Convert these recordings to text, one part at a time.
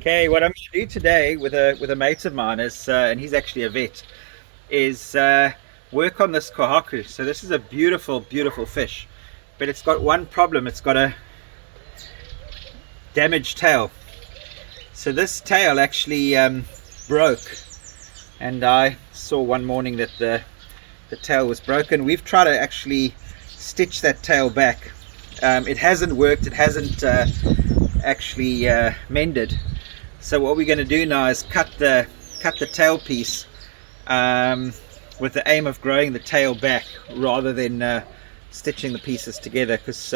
Okay, what I'm going to do today with a mate of mine is, and he's actually a vet, is work on this kohaku. So this is a beautiful, beautiful fish, but it's got one problem. It's got a damaged tail. So this tail actually broke, and I saw one morning that the tail was broken. We've tried to actually stitch that tail back. It hasn't worked. It hasn't actually mended. So what we're going to do now is cut the tail piece with the aim of growing the tail back rather than stitching the pieces together. Because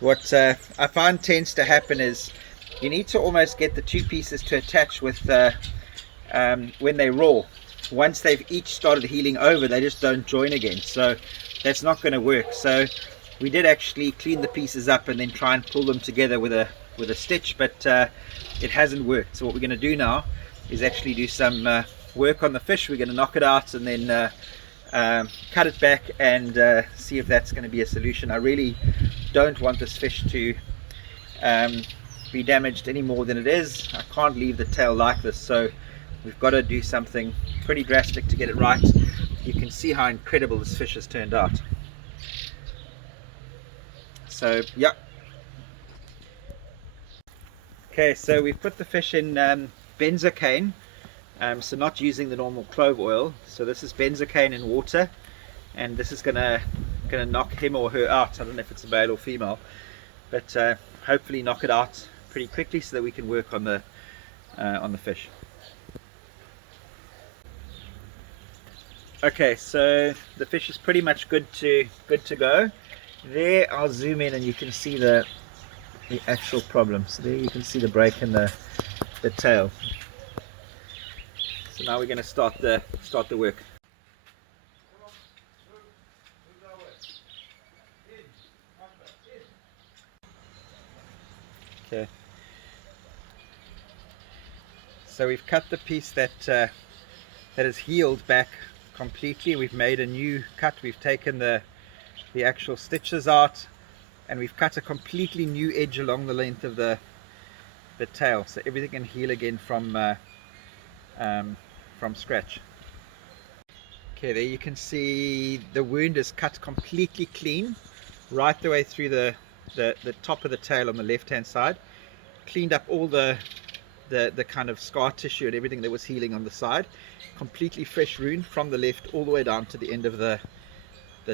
what I find tends to happen is you need to almost get the two pieces to attach with when they're raw. Once they've each started healing over, they just don't join again. So that's not going to work. So we did actually clean the pieces up and then try and pull them together with a stitch, but it hasn't worked. So what we're going to do now is actually do some work on the fish. We're going to knock it out and then cut it back and see if that's going to be a solution. I really don't want this fish to be damaged any more than it is. I can't leave the tail like this, so we've got to do something pretty drastic to get it right. You can see how incredible this fish has turned out. So yeah. Okay, so we've put the fish in benzocaine, so not using the normal clove oil. So this is benzocaine in water, and this is gonna knock him or her out. I don't know if it's a male or female, but hopefully knock it out pretty quickly so that we can work on the fish. Okay, so the fish is pretty much good to go. There, I'll zoom in and you can see the actual problem. So there you can see the break in the tail. So now we're going to start the work. Okay. So we've cut the piece that is healed back completely. We've made a new cut. We've taken the actual stitches out, and we've cut a completely new edge along the length of the tail, so everything can heal again from scratch. Okay, there you can see the wound is cut completely clean right the way through the top of the tail on the left hand side. Cleaned up all the kind of scar tissue and everything that was healing on the side. Completely fresh wound from the left all the way down to the end of the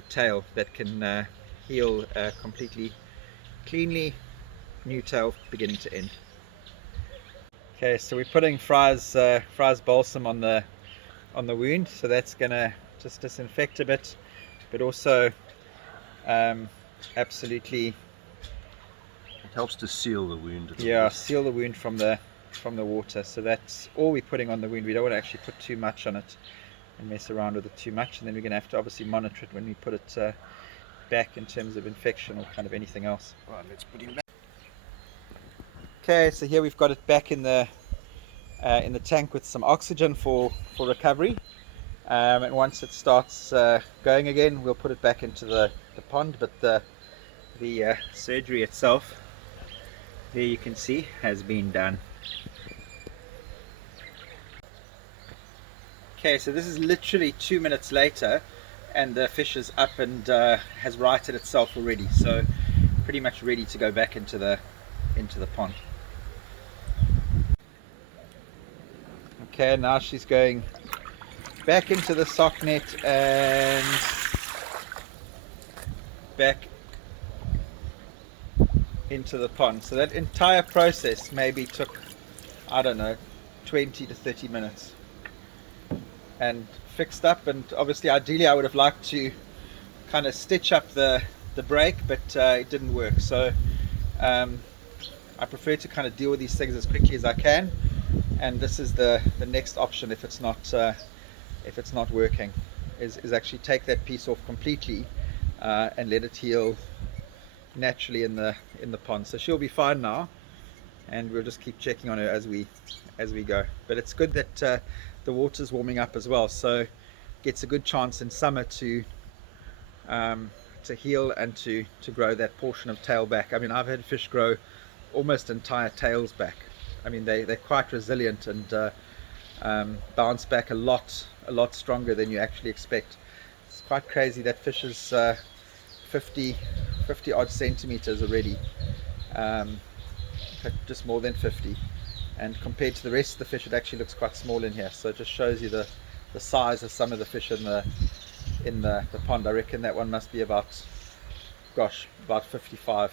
tail that can heal completely cleanly. New tail beginning to end. Okay, so we're putting Fry's balsam on the wound, so that's gonna just disinfect a bit, but also absolutely It helps to seal the wound. Seal the wound from the water. So that's all we're putting on the wound. We don't want to actually put too much on it and mess around with it too much, and then we're going to have to obviously monitor it when we put it back in terms of infection or kind of anything else. Right, let's put him back. Okay, so here we've got it back in the tank with some oxygen for recovery, and once it starts going again, we'll put it back into the pond. But the surgery itself, there you can see, has been done. Okay, so this is literally 2 minutes later, and the fish is up and has righted itself already, so pretty much ready to go back into the pond. Okay, now she's going back into the sock net and back into the pond. So that entire process maybe took, I don't know, 20 to 30 minutes. And fixed up, and obviously ideally I would have liked to kind of stitch up the break, but it didn't work. So I prefer to kind of deal with these things as quickly as I can, and this is the next option if it's not working, is actually take that piece off completely and let it heal naturally in the pond. So she'll be fine now, and we'll just keep checking on her as we go. But it's good that the water's warming up as well, so gets a good chance in summer to heal and to grow that portion of tail back. I mean, I've had fish grow almost entire tails back I mean, they're quite resilient and bounce back a lot stronger than you actually expect. It's quite crazy. That fish is 50 odd centimeters already, in fact just more than 50, and compared to the rest of the fish it actually looks quite small in here. So it just shows you the size of some of the fish in the pond. I reckon that one must be about, gosh, about 55.